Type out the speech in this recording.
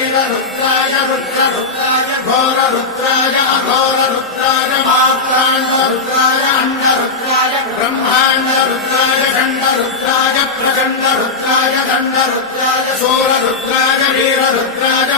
वीररुद्राय रुद्ररुद्राय घोररुद्राय अघोररुद्राय मात्राण्डरुद्राय अण्डरुद्राय ब्रह्माण्डरुद्राय खण्डरुद्राय प्रचण्डरुद्राय दण्डरुद्राय शूररुद्राय वीररुद्राय